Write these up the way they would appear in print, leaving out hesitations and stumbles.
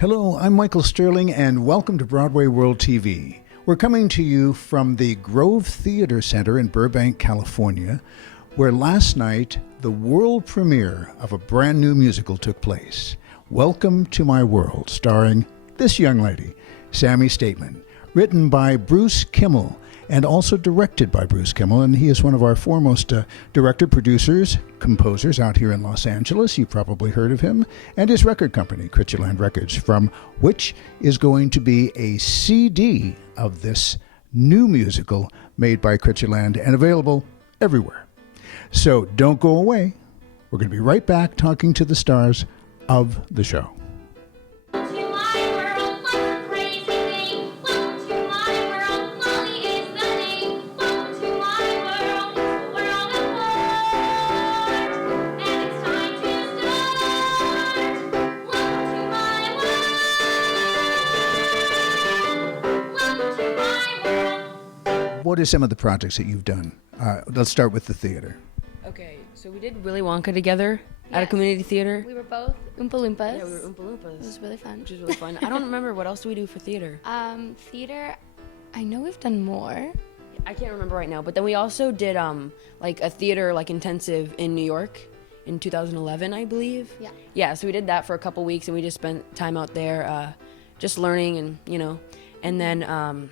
Hello, I'm Michael Sterling, and welcome to BroadwayWorld TV. We're coming to you from the Grove Theater Center in Burbank, California, where last night the world premiere of a brand new musical took place. Welcome to My World, starring this young lady, Sami Staitman, written by Bruce Kimmel and also directed by Bruce Kimmel, and he is one of our foremost director, producers, composers out here in Los Angeles. You've probably heard of him, and his record company, Kritzerland Records, from which is going to be a CD of this new musical made by Kritzerland and available everywhere. So don't go away. We're going to be right back talking to the stars of the show. What are some of the projects that you've done? Let's start with the theater. Okay, so we did Willy Wonka together at a community theater. We were both Oompa Loompas. Yeah, we were Oompa Loompas. It was really fun. Which was really fun. I don't remember, what else do we do for theater? Theater, I know we've done more. I can't remember right now, but then we also did like a theater intensive in New York in 2011, I believe. Yeah. Yeah, so we did that for a couple weeks, and we just spent time out there just learning and, and then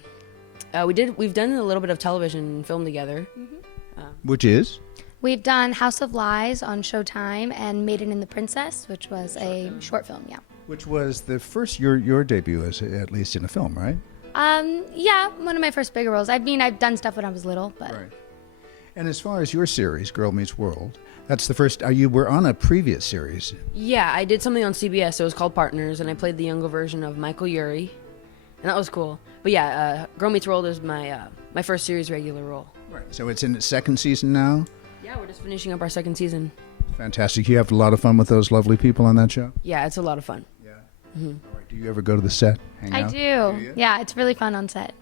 we've done a little bit of television and film together. Which is? We've done House of Lies on Showtime and Maiden and the Princess, which was a short film, yeah. Which was the first, your debut, as at least in a film, right? Yeah, one of my first bigger roles. I mean, I've done stuff when I was little, but... Right. And as far as your series, Girl Meets World, that's the first, you were on a previous series. Yeah, I did something on CBS. It was called Partners, and I played the younger version of Michael Urie, and that was cool. But yeah, Girl Meets World is my my first series regular role. Right. So it's in its second season now? Yeah, we're just finishing up our second season. Fantastic. You have a lot of fun with those lovely people on that show? Yeah, it's a lot of fun. Yeah. All right. Do you ever go to the set, hang I out? do. Yeah, it's really fun on set.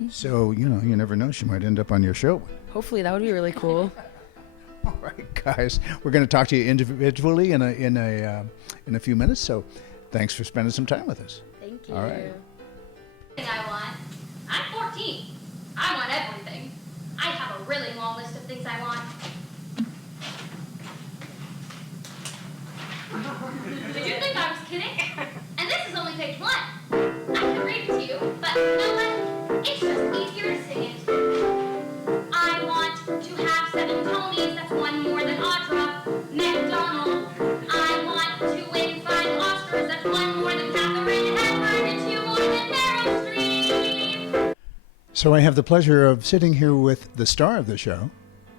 Yeah. So, you never know. She might end up on your show. Hopefully, that would be really cool. All right, guys. We're going to talk to you individually in a few minutes, so thanks for spending some time with us. Thank you. All right. I want. I'm 14. I want everything. I have a really long list of things I want. Did you think I was kidding? And this is only page 1. I can read it to you, but you know what? It's just easier to sing it. I want to have 7 Tonys, that's 1 more than Audra McDonald. I want to win 5 Oscars, that's 1 more than Katharine Hepburn, and 2 more than Meryl Streep. So I have the pleasure of sitting here with the star of the show,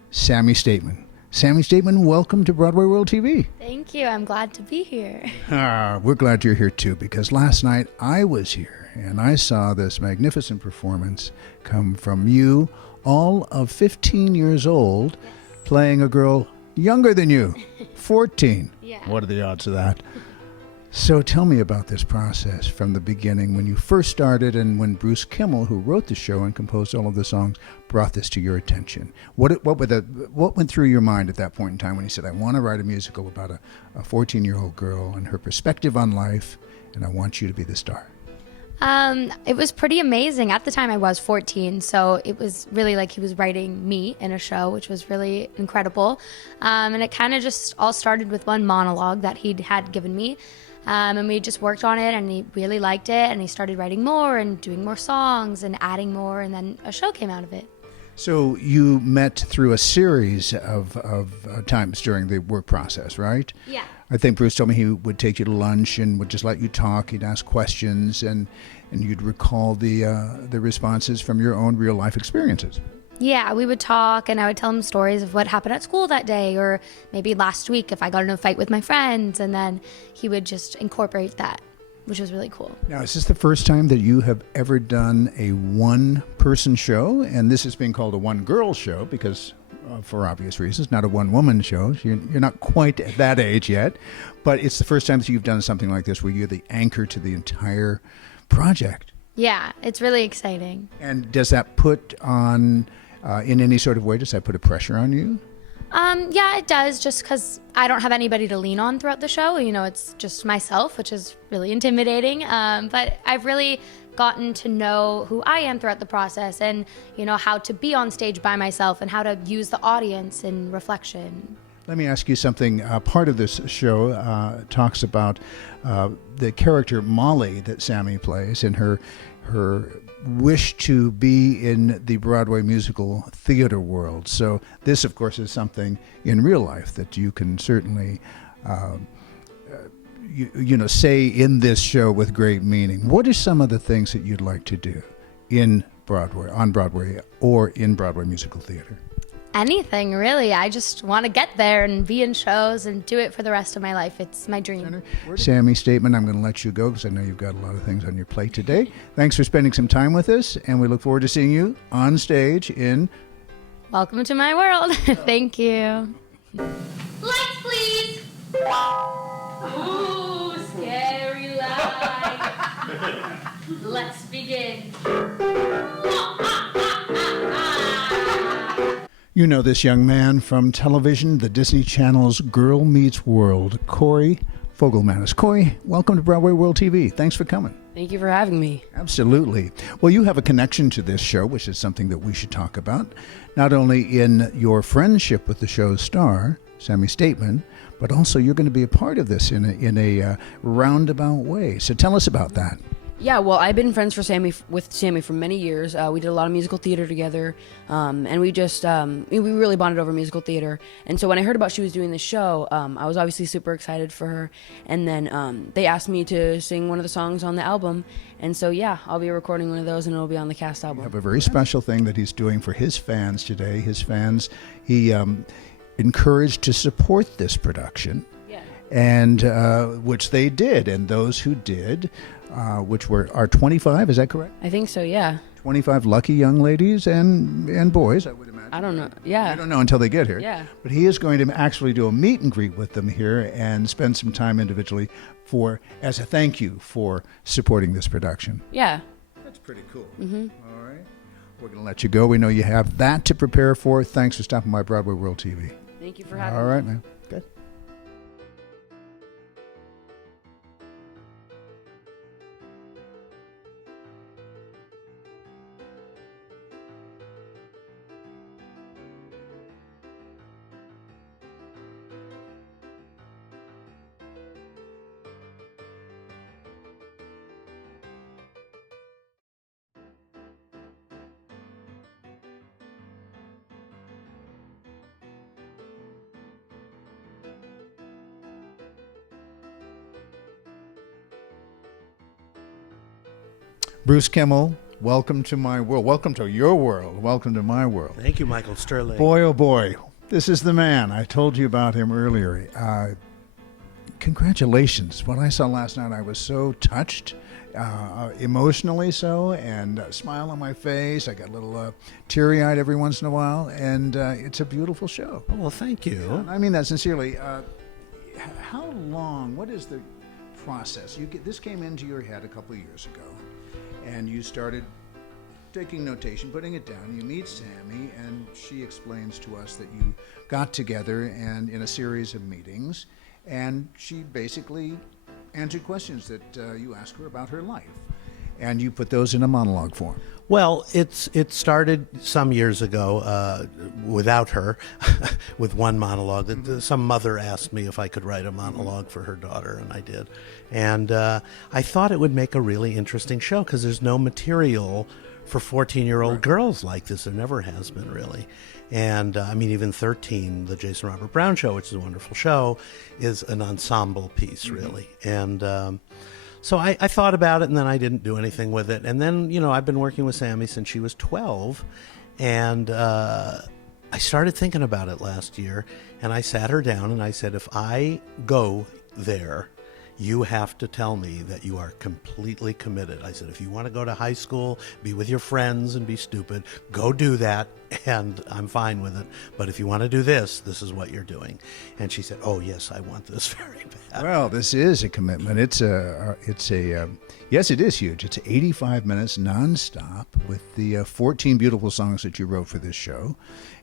Sami Staitman. Sami Staitman, welcome to BroadwayWorld TV. Thank you. I'm glad to be here. We're glad you're here too, because last night I was here and I saw this magnificent performance come from you, all of 15 years old, playing a girl younger than you, 14. Yeah. What are the odds of that? So tell me about this process from the beginning, when you first started and when Bruce Kimmel, who wrote the show and composed all of the songs, brought this to your attention. What went through your mind at that point in time when he said, I want to write a musical about a 14-year-old girl and her perspective on life, and I want you to be the star? It was pretty amazing. At the time I was 14, so it was really like he was writing me in a show, which was really incredible. And it kind of just all started with one monologue that he had given me. And we just worked on it, and he really liked it, and he started writing more and doing more songs and adding more, and then a show came out of it. So you met through a series of times during the work process, right? Yeah. I think Bruce told me he would take you to lunch and would just let you talk. He'd ask questions, and you'd recall the responses from your own real life experiences. Yeah, we would talk, and I would tell him stories of what happened at school that day, or maybe last week if I got in a fight with my friends, and then he would just incorporate that, which was really cool. Now, is this the first time that you have ever done a one-person show? And this is being called a one-girl show because, for obvious reasons, not a one-woman show. You're not quite at that age yet, but it's the first time that you've done something like this where you're the anchor to the entire project. Yeah, it's really exciting. And does that put on, in any sort of way, does that put a pressure on you? Yeah, it does, just because I don't have anybody to lean on throughout the show. You know, it's just myself, which is really intimidating. But I've really gotten to know who I am throughout the process, and, you know, how to be on stage by myself and how to use the audience in reflection. Let me ask you something. Part of this show talks about the character Molly that Sami plays and her wish to be in the Broadway musical theater world. So this, of course, is something in real life that you can certainly say in this show with great meaning. What are some of the things that you'd like to do in Broadway, on Broadway, or in Broadway musical theater? Anything, really. I just want to get there and be in shows and do it for the rest of my life. It's my dream. Sami Staitman, I'm going to let you go because I know you've got a lot of things on your plate today. Thanks for spending some time with us, and we look forward to seeing you on stage in... Welcome to my world. Thank you. Lights, please. Ooh, scary lights. Let's begin. You know this young man from television, the Disney Channel's Girl Meets World, Corey Fogelmanis. Corey, welcome to BroadwayWorld TV. Thanks for coming. Thank you for having me. Absolutely. Well, you have a connection to this show, which is something that we should talk about, not only in your friendship with the show's star, Sami Staitman, but also you're going to be a part of this in a roundabout way. So tell us about that. Yeah, well, I've been friends with Sami for many years. We did a lot of musical theater together, and we just we really bonded over musical theater. And so when I heard about she was doing this show, I was obviously super excited for her. And then they asked me to sing one of the songs on the album, and so yeah, I'll be recording one of those, and it'll be on the cast album. We have a very special thing that he's doing for his fans today. His fans, he encouraged to support this production, and which they did, and those who did. Which are 25, is that correct? I think so, yeah. 25 lucky young ladies and boys, I would imagine. I don't know, yeah. I don't know until they get here. Yeah. But he is going to actually do a meet and greet with them here and spend some time individually as a thank you for supporting this production. Yeah. That's pretty cool. Mm-hmm. All right. We're going to let you go. We know you have that to prepare for. Thanks for stopping by Broadway World TV. Thank you for having me. All right, man. Good. Bruce Kimmel, welcome to my world. Welcome to your world. Welcome to my world. Thank you, Michael Sterling. Boy, oh boy, this is the man. I told you about him earlier. Congratulations. What I saw last night, I was so touched, emotionally so, and a smile on my face. I got a little teary-eyed every once in a while, and it's a beautiful show. Oh, well, thank you. I mean that sincerely. How long, what is the process? This came into your head a couple of years ago. And you started taking notation, putting it down. You meet Sami, and she explains to us that you got together and in a series of meetings, and she basically answered questions that you asked her about her life, and you put those in a monologue form. Well, it started some years ago without her, with one monologue. Mm-hmm. Some mother asked me if I could write a monologue for her daughter, and I did. And I thought it would make a really interesting show because there's no material for 14-year-old girls like this. There never has been, really. And I mean, even 13, the Jason Robert Brown Show, which is a wonderful show, is an ensemble piece, really. And so I thought about it, and then I didn't do anything with it. And then, I've been working with Sami since she was 12, and I started thinking about it last year, and I sat her down, and I said, if I go there you have to tell me that you are completely committed. I said, if you want to go to high school, be with your friends and be stupid, go do that, and I'm fine with it. But if you want to do this, this is what you're doing. And she said, oh, yes, I want this very bad. Well, this is a commitment. Yes, it is huge. It's 85 minutes nonstop with the 14 beautiful songs that you wrote for this show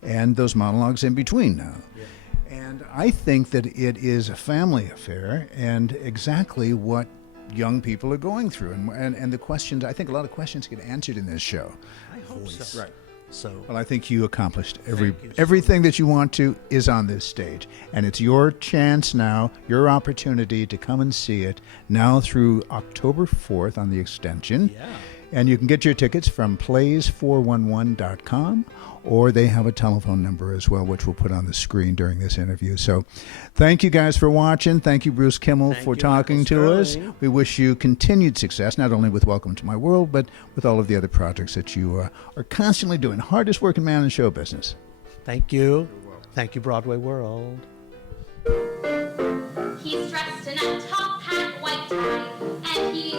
and those monologues in between now. Yeah. And I think that it is a family affair and exactly what young people are going through. And the questions, I think a lot of questions get answered in this show. I hope so. Right. So, well, I think you accomplished everything that you want to is on this stage. And it's your chance now, your opportunity to come and see it now through October 4th on the extension. yeah. And you can get your tickets from plays411.com, or they have a telephone number as well, which we'll put on the screen during this interview. So thank you guys for watching. Thank you, Bruce Kimmel, for talking to us. We wish you continued success, not only with Welcome to My World, but with all of the other projects that you are constantly doing. Hardest working man in show business. Thank you. Thank you, Broadway World. He's dressed in a top hat, white tie, and he's